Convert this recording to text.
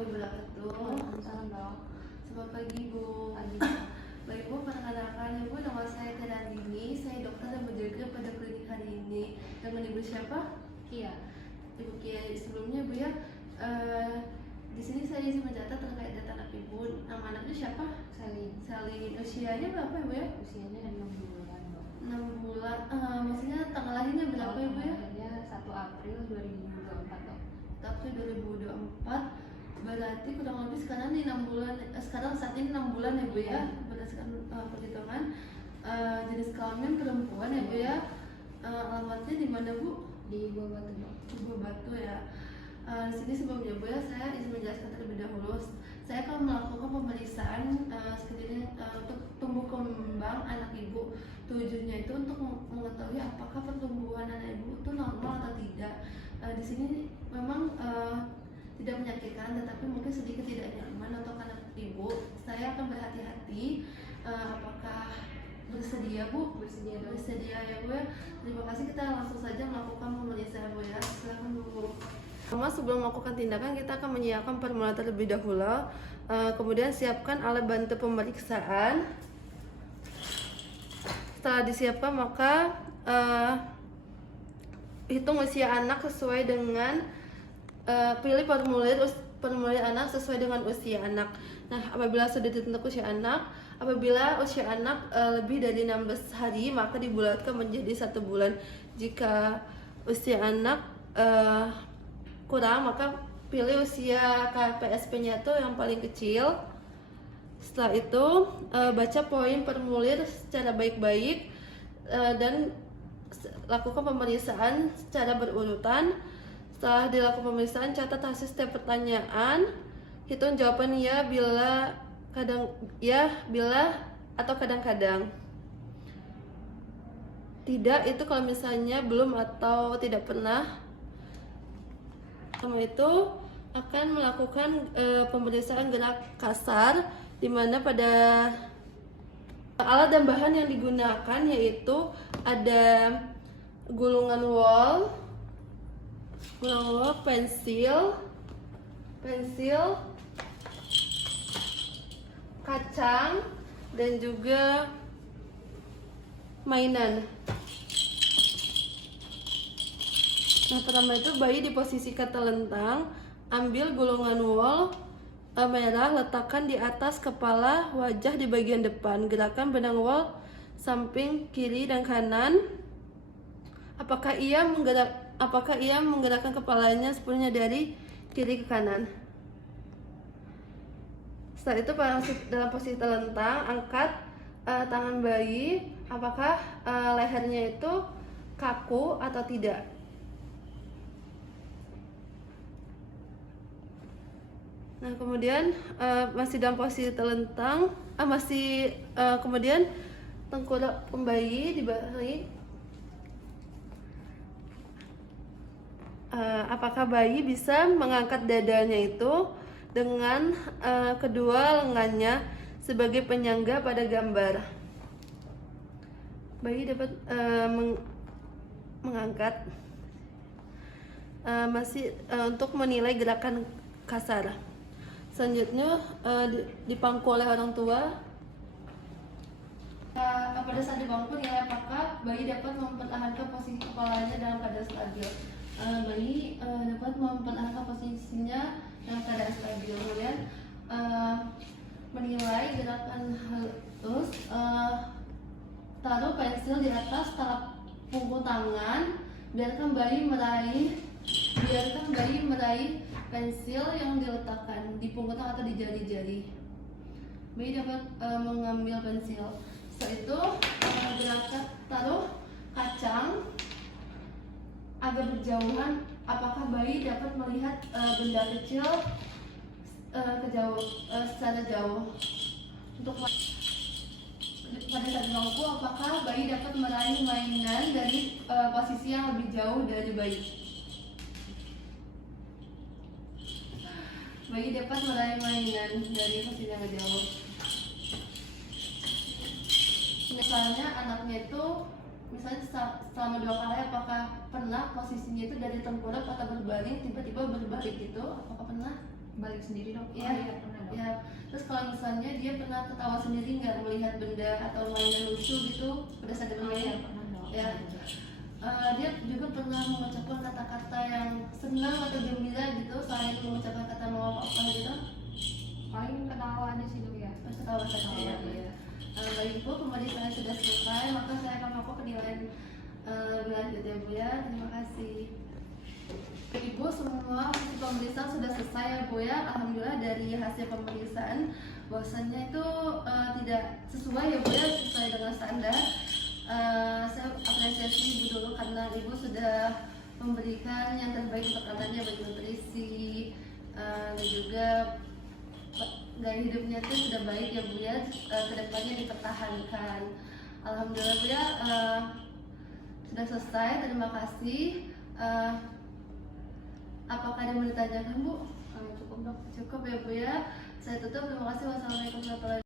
wabarakatuh. Waalaikumsalam, Dok. Selamat pagi, Bu. Pagi. Baik, Bu, perkenalkan Ibu, nama saya Tiradini. Saya dokter dan berjaga pada klinik hari ini. Dengan Ibu siapa? Iya. Ibu Kia. Sebelumnya, Bu ya, di sini saya izin mencatat terkait data anak Ibu. Nama anaknya siapa? Salin. Salin. Usianya berapa, Ibu ya? Usianya 6 bulan, Dok. 6 bulan. Maksudnya tanggal lahirnya berapa, Ibu ya? Tanggalnya 1 April 2024, Dok. April 2024. Berarti kurang lebih sekarang nih 6 bulan. Sekarang saat ini 6 bulan ya, Bu ya, berdasarkan perhitungan. Jenis kelamin perempuan ya, Bu ya. Alamatnya di mana, Bu? Di Buah Batu, Dok. Di Buah Batu ya. Di sini sebelumnya, Bu ya, saya izin menjelaskan terlebih dahulu. Saya akan melakukan pemeriksaan sekiranya untuk tumbuh kembang anak Ibu. Tujuannya itu untuk mengetahui apakah pertumbuhan anak Ibu itu normal atau tidak. Di sini memang tidak menyakitkan, tetapi mungkin sedikit tidak nyaman untuk anak Ibu. Saya akan berhati-hati. Apakah bersedia, Bu? Bersedia, Dok. Bersedia ya, Bu ya. Terima kasih, kita langsung saja melakukan pemeriksaan, Bu ya. Silakan, Bu. Sebelum melakukan tindakan, kita akan menyiapkan formulir terlebih dahulu. Kemudian siapkan alat bantu pemeriksaan. Setelah disiapkan, maka hitung usia anak sesuai dengan pilih formulir anak sesuai dengan usia anak. Nah, apabila sudah ditentukan usia anak, apabila usia anak lebih dari 16 hari, maka dibulatkan menjadi 1 bulan. Jika usia anak kurang, maka pilih usia KPSP-nya itu yang paling kecil. Setelah itu baca poin formulir secara baik-baik dan lakukan pemeriksaan secara berurutan. Setelah dilakukan pemeriksaan, catat hasil setiap pertanyaan. Hitung jawaban ya bila, atau kadang-kadang. Tidak itu kalau misalnya belum atau tidak pernah. Setelah itu akan melakukan pemeriksaan gerak kasar, di mana pada alat dan bahan yang digunakan yaitu ada gulungan wol, pensil, kacang, dan juga mainan. Nah, pertama itu bayi diposisikan telentang, ambil gulungan wol merah, letakkan di atas kepala wajah di bagian depan. Gerakan benang wol samping kiri dan kanan. Apakah ia menggerakkan kepalanya sepenuhnya dari kiri ke kanan? Setelah itu dalam posisi telentang, angkat tangan bayi. Apakah lehernya itu kaku atau tidak? Nah, kemudian masih dalam posisi telentang, kemudian tengkorak bayi dibalik. Apakah bayi bisa mengangkat dadanya itu dengan kedua lengannya sebagai penyangga pada gambar? Bayi dapat mengangkat untuk menilai gerakan kasar. Selanjutnya dipangku oleh orang tua. Pada saat dipangku, nilai apakah bayi dapat mempertahankan posisi kepalanya dalam keadaan stabil. Bayi dapat mempertahankan posisinya dalam keadaan stabil. Kemudian menilai gerakan halus, taruh pensil di atas tapak punggung tangan, biarkan bayi meraih pensil yang diletakkan di punggung tangan atau di jari-jari. Bayi dapat mengambil pensil. Setelah itu gerakan taruh kacang agak berjauhan. Apakah bayi dapat melihat benda kecil secara jauh? Untuk pada saat di bangku, apakah bayi dapat meraih mainan dari posisi yang lebih jauh dari bayi? Bayi dapat meraih mainan dari posisi yang lebih jauh. Misalnya anaknya itu, selama 2 kali, apakah pernah posisinya itu dari tengkurap atau berbaring tiba-tiba berbalik gitu? Apakah pernah? balik sendiri dok? Iya. Oh, iya pernah dok. Ya, terus kalau misalnya dia pernah ketawa sendiri nggak melihat benda atau mainan lucu gitu pada saat dia Oh, iya bermain? pernah dok. Ya. Dia juga pernah mengucapkan kata-kata yang senang atau gembira gitu selain mengucapkan kata mau apa gitu. Paling ketawa aja sih dok ya. Terus ketawa saja ya. Iya. Baik Bu, pemeriksaan sudah selesai, maka saya akan melakukan penilaian berlanjut ya Bu ya. Terima kasih. Ibu, semua hasil pemeriksaan sudah selesai ya Bu ya. Alhamdulillah dari hasil pemeriksaan bahwasannya itu tidak sesuai ya Bu ya, sesuai dengan standar. Saya apresiasi Ibu dulu karena Ibu sudah memberikan yang terbaik untuk anaknya, baik nutrisi dan juga gaya hidupnya itu sudah baik ya Bu ya, kedepannya dipertahankan. Alhamdulillah Bu ya, sudah selesai. Terima kasih. Apakah ada yang mau ditanyakan Bu? Cukup dok. Cukup ya Bu ya. Saya tutup. Terima kasih. Wassalamualaikum warahmatullahi wabarakatuh.